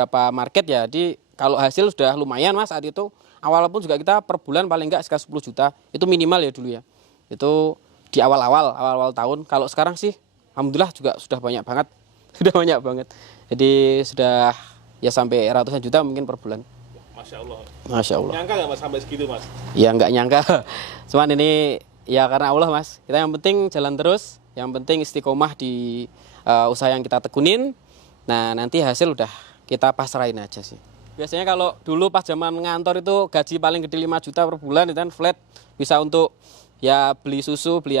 beberapa market ya. Jadi kalau hasil sudah lumayan Mas saat itu. Awal pun juga kita per bulan paling enggak sekitar 10 juta. Itu minimal ya dulu ya. Itu di awal-awal tahun. Kalau sekarang sih alhamdulillah juga sudah banyak banget. Sudah banyak banget. Jadi sudah ya sampai ratusan juta mungkin per bulan. Masya Allah. Masya Allah. Nyangka nggak Mas sampai segitu Mas? Ya nggak nyangka. Cuman ini ya karena Allah Mas. Kita yang penting jalan terus. Yang penting istiqomah di usaha yang kita tekunin. Nah nanti hasil udah kita pasrahin aja sih. Biasanya kalau dulu pas zaman ngantor itu gaji paling gede 5 juta per bulan itu kan flat. Bisa untuk ya beli susu, beli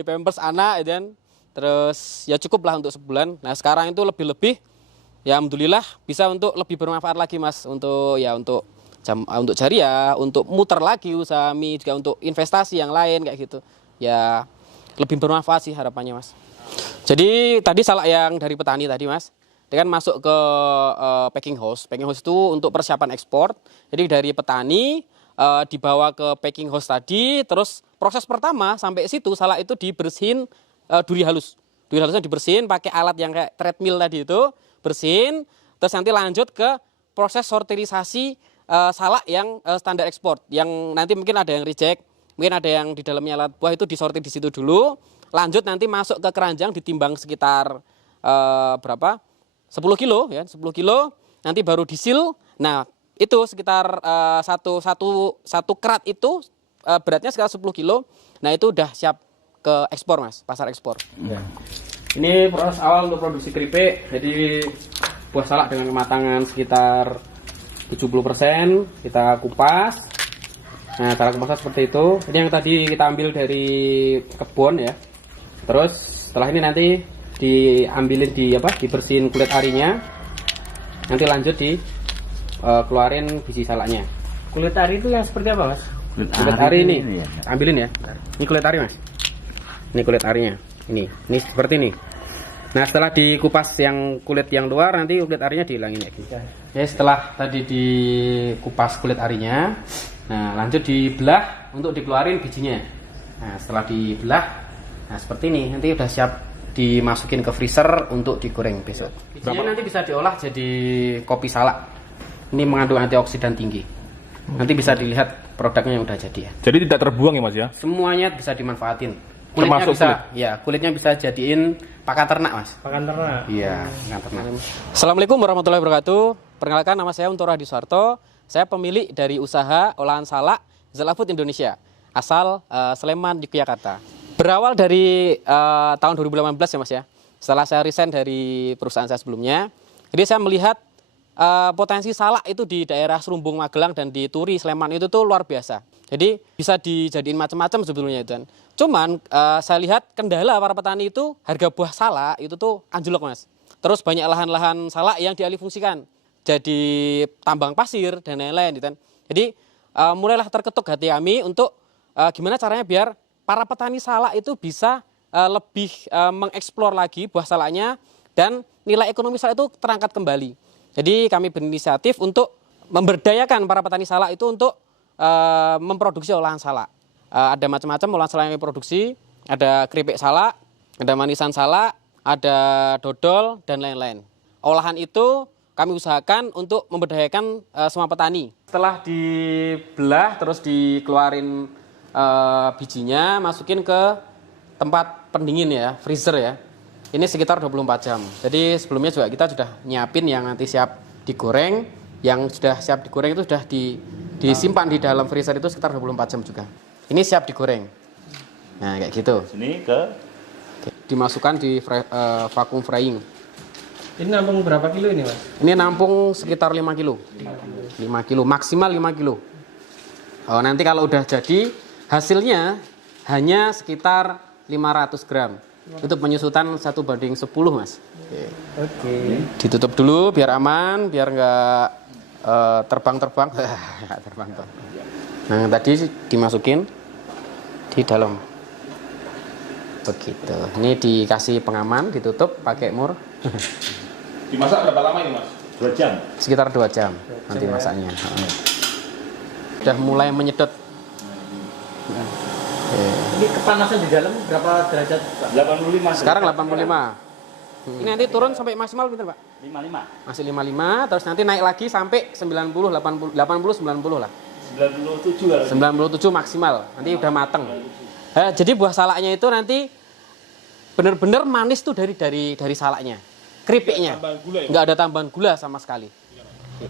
pampers anak itu kan. Terus ya cukup lah untuk sebulan. Nah sekarang itu lebih-lebih. Ya alhamdulillah bisa untuk lebih bermanfaat lagi Mas. Untuk jariah, untuk muter lagi usaha mie, juga untuk investasi yang lain kayak gitu. Ya lebih bermanfaat sih harapannya Mas. Jadi tadi salak yang dari petani tadi Mas. Dia kan masuk ke packing house. Packing house itu untuk persiapan ekspor. Jadi dari petani dibawa ke packing house tadi. Terus proses pertama sampai situ salak itu dibersihin duri halus. Duri halusnya dibersihin pakai alat yang kayak treadmill tadi itu. Bersihin. Terus nanti lanjut ke proses sorterisasi salak yang standar ekspor. Yang nanti mungkin ada yang reject. Mungkin ada yang di dalamnya alat buah itu disortir di situ dulu. Lanjut nanti masuk ke keranjang ditimbang sekitar berapa? 10 kilo ya, 10 kilo nanti baru disil. Nah itu sekitar satu kerat itu beratnya sekitar 10 kilo. Nah itu udah siap ke ekspor Mas, pasar ekspor. Ya. Ini proses awal untuk produksi keripik. Jadi buah salak dengan kematangan sekitar 70% kita kupas. Nah cara kupasnya seperti itu. Ini yang tadi kita ambil dari kebun ya. Terus setelah ini nanti diambilin dibersihin kulit arinya. Nanti lanjut keluarin biji salaknya. Kulit ari itu yang seperti apa Mas? Kulit ari ini ya. Ambilin ya. Ini kulit ari Mas. Ini kulit arinya. Ini seperti ini. Nah setelah dikupas yang kulit yang luar nanti kulit arinya dihilangin ya. Oke, setelah tadi dikupas kulit arinya, nah lanjut dibelah untuk dikeluarin bijinya. Nah setelah dibelah, nah seperti ini nanti udah siap dimasukin ke freezer untuk digoreng besok. Bijinya nanti bisa diolah jadi kopi salak. Ini mengandung antioksidan tinggi. Nanti bisa dilihat produknya yang udah jadi ya. Jadi tidak terbuang ya Mas ya? Semuanya bisa dimanfaatin. Kulitnya bisa jadiin pakan ternak Mas. Pakan ternak. Iya, pakan ternak. Assalamualaikum warahmatullahi wabarakatuh. Perkenalkan nama saya Untoro Hadi Suharto. Saya pemilik dari usaha olahan salak Zala Food Indonesia. Asal Sleman, Yogyakarta. Berawal dari tahun 2018 ya Mas ya. Setelah saya resign dari perusahaan saya sebelumnya. Jadi saya melihat potensi salak itu di daerah Serumbung, Magelang dan di Turi, Sleman itu tuh luar biasa. Jadi bisa dijadiin macam-macam sebetulnya itu kan. Cuman saya lihat kendala para petani itu harga buah salak itu tuh anjlok Mas. Terus banyak lahan-lahan salak yang dialihfungsikan jadi tambang pasir dan lain-lain gitu kan. Jadi mulailah terketuk hati kami untuk gimana caranya biar para petani salak itu bisa lebih mengeksplor lagi buah salaknya dan nilai ekonomi salak itu terangkat kembali. Jadi kami berinisiatif untuk memberdayakan para petani salak itu untuk memproduksi olahan salak. Ada macam-macam olahan salak yang kami produksi. Ada keripik salak, ada manisan salak, ada dodol, dan lain-lain. Olahan itu kami usahakan untuk memberdayakan semua petani. Setelah dibelah, terus dikeluarin bijinya, masukin ke tempat pendingin ya, freezer ya. Ini sekitar 24 jam. Jadi sebelumnya juga kita sudah nyiapin yang nanti siap digoreng. Yang sudah siap digoreng itu sudah disimpan di dalam freezer itu sekitar 24 jam juga. Ini siap digoreng. Nah kayak gitu. Sini dimasukkan di vacuum frying. Ini nampung berapa kilo ini Mas? Ini nampung sekitar 5 kilo. 5 kilo, maksimal 5 kilo. Nanti kalau udah jadi hasilnya hanya sekitar 500 gram. Itu penyusutan 1:10 Mas. Oke. Ditutup dulu biar aman, biar nggak terbang-terbang. Terbang-terbang. Nah tadi dimasukin di dalam. Begitu. Ini dikasih pengaman, ditutup pakai mur. dimasak berapa lama ini Mas? 2 jam? Sekitar 2 jam nanti masaknya. Udah mulai menyedot. Ini kepanasan di dalam berapa derajat Pak? 85. Sekarang 85. Ini nanti turun sampai maksimal gitu Pak? Masih 55, terus nanti naik lagi sampai 90, 80, 90 lah. 97 harus. 97 maksimal. Nanti udah mateng. Jadi buah salaknya itu nanti bener-bener manis tuh dari salaknya. Keripiknya. Nggak ada tambahan gula sama sekali.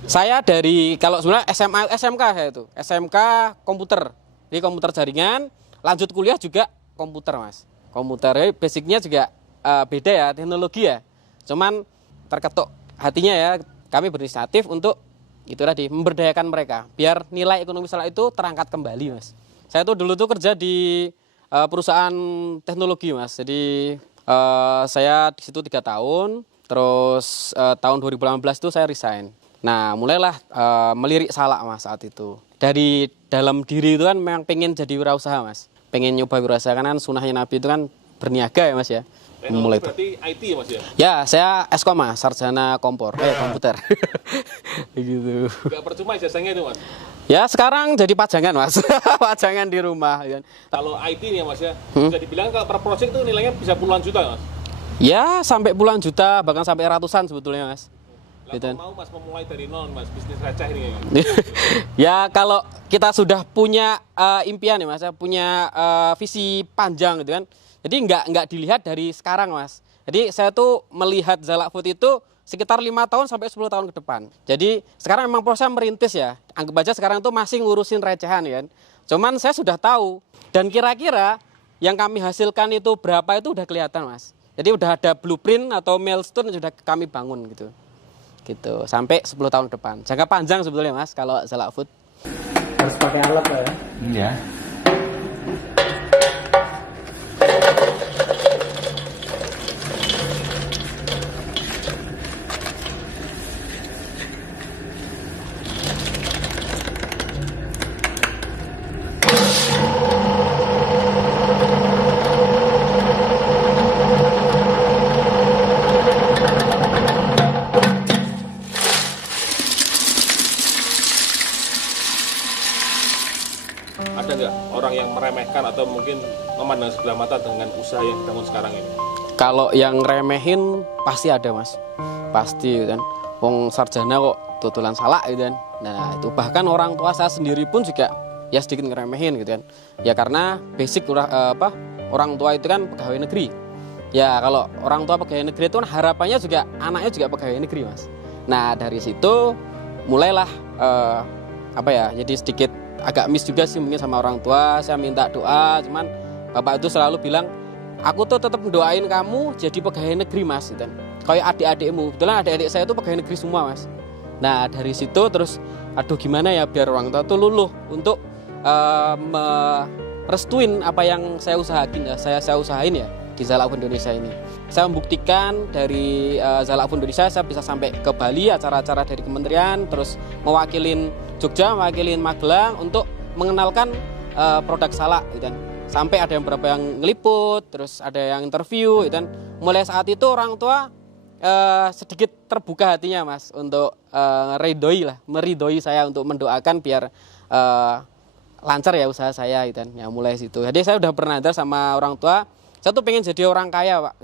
Saya dari kalau sebenarnya SMK saya itu. SMK komputer. Jadi komputer jaringan, lanjut kuliah juga komputer, Mas. Komputer basicnya juga beda ya, teknologi ya. Cuman terketuk hatinya ya, kami berinisiatif untuk itu tadi memberdayakan mereka biar nilai ekonomi salak itu terangkat kembali, Mas. Saya tuh dulu tuh kerja di perusahaan teknologi, Mas. Jadi saya di situ 3 tahun, terus tahun 2018 itu saya resign. Nah, mulailah melirik salak, Mas, saat itu. Dari dalam diri itu kan memang pengen jadi wirausaha, Mas. Pengen nyoba wirausaha, karena sunnahnya Nabi itu kan berniaga ya, Mas ya. Mulai berarti IT ya, Mas ya? Ya, saya Eskom, Mas, sarjana komputer. Begitu. Enggak percuma ijazahnya itu, Mas. Ya, sekarang jadi pajangan, Mas. Pajangan di rumah. Kalau IT nih ya, Mas ya, bisa dibilang kalau per project itu nilainya bisa puluhan juta, Mas. Ya, sampai puluhan juta, bahkan sampai ratusan sebetulnya, Mas. Gitu. Mau Mas memulai dari nol, Mas, bisnis receh ini. Ya, kalau kita sudah punya impian ya, Mas, punya visi panjang gitu kan. Jadi nggak dilihat dari sekarang, Mas. Jadi saya tuh melihat Zalak Food itu sekitar 5 tahun sampai 10 tahun ke depan. Jadi sekarang memang proses merintis ya. Anggap aja sekarang tuh masih ngurusin recehan ya kan. Cuman saya sudah tahu dan kira-kira yang kami hasilkan itu berapa itu udah kelihatan, Mas. Jadi udah ada blueprint atau milestone yang sudah kami bangun gitu. Gitu sampai 10 tahun depan. Jangka panjang sebetulnya, Mas, kalau Zalak Food. Harus pakai alat ya. Iya. Ada nggak orang yang meremehkan atau mungkin memandang sebelah mata dengan usaha yang dibangun sekarang ini? Kalau yang remehin pasti ada, Mas. Pasti kan. Wong sarjana kok tutulan salak gitu kan. Nah, itu bahkan orang tua saya sendiri pun juga ya sedikit ngeremehin gitu kan. Ya karena basic orang tua itu kan pegawai negeri. Ya kalau orang tua pegawai negeri itu kan harapannya juga anaknya juga pegawai negeri, Mas. Nah, dari situ mulailah jadi sedikit agak miss juga sih mungkin sama orang tua. Saya minta doa, cuman bapak itu selalu bilang, aku tuh tetap mendoain kamu jadi pegawai negeri, Mas, gitu. Kayak adik-adikmu. Kebetulan adik-adik saya tuh pegawai negeri semua, Mas. Nah, dari situ terus aduh gimana ya biar orang tua tuh luluh untuk merestuin apa yang saya usahain ya di Zalak Food Indonesia ini. Saya membuktikan dari Zalak Food Indonesia saya bisa sampai ke Bali, acara-acara dari kementerian, terus mewakilin Jogja, mewakilin Magelang untuk mengenalkan produk salak gitu kan. Sampai ada yang beberapa yang ngeliput, terus ada yang interview gitu kan. Mulai saat itu orang tua sedikit terbuka hatinya, Mas, untuk meridoi saya untuk mendoakan biar lancar ya usaha saya gitu kan. Ya mulai situ. Jadi saya udah pernah sama orang tua, saya tuh pengen jadi orang kaya, Pak.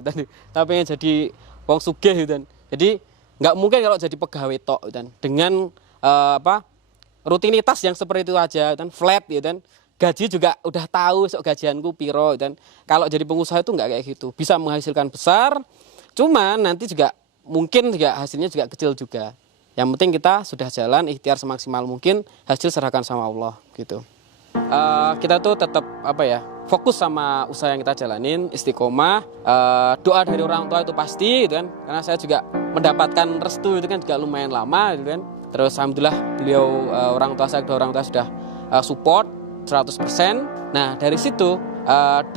Saya pengen jadi wong sugih gitu kan. Jadi nggak mungkin kalau jadi pegawai tok gitu kan. Dengan rutinitas yang seperti itu aja dan flat gitu kan. Gaji juga udah tahu gajianku piro gitu kan. Kalau jadi pengusaha itu nggak kayak gitu. Bisa menghasilkan besar, cuman nanti juga mungkin juga hasilnya juga kecil juga. Yang penting kita sudah jalan ikhtiar semaksimal mungkin, hasil serahkan sama Allah gitu. Kita tuh tetap fokus sama usaha yang kita jalanin, istiqomah, doa dari orang tua itu pasti gitu kan. Karena saya juga mendapatkan restu itu kan juga lumayan lama gitu kan. Terus alhamdulillah beliau orang tua sudah support 100%. Nah, dari situ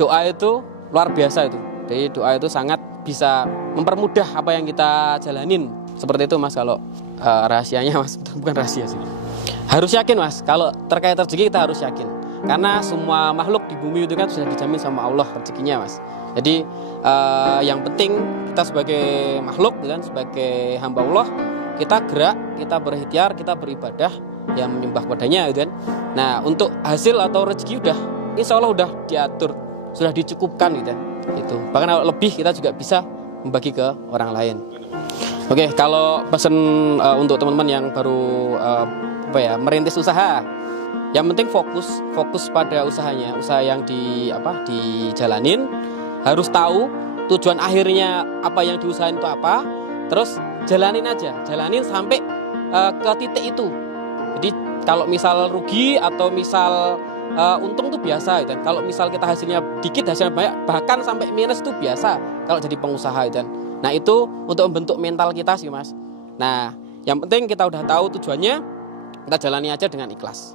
doa itu luar biasa itu. Jadi doa itu sangat bisa mempermudah apa yang kita jalanin. Seperti itu, Mas, kalau rahasianya, Mas, bukan rahasia sih. Harus yakin, Mas, kalau terkait rezeki kita harus yakin. Karena semua makhluk di bumi itu kan sudah dijamin sama Allah rezekinya, Mas. Jadi yang penting kita sebagai makhluk kan, sebagai hamba Allah, kita gerak, kita berikhtiar, kita beribadah yang menyembah padanya gitu kan. Nah, untuk hasil atau rezeki udah insya Allah udah diatur, sudah dicukupkan gitu kan. Itu. Bahkan kalau lebih kita juga bisa membagi ke orang lain. Oke, kalau pesen untuk teman-teman yang baru merintis usaha, yang penting fokus pada usahanya, usaha yang dijalanin, harus tahu tujuan akhirnya apa yang diusahain itu apa, terus jalanin sampai ke titik itu. Jadi kalau misal rugi atau misal untung itu biasa, gitu. Kalau misal kita hasilnya dikit, hasilnya banyak, bahkan sampai minus itu biasa kalau jadi pengusaha, gitu. Nah itu untuk membentuk mental kita sih mas. Nah yang penting kita udah tahu tujuannya, kita jalani aja dengan ikhlas.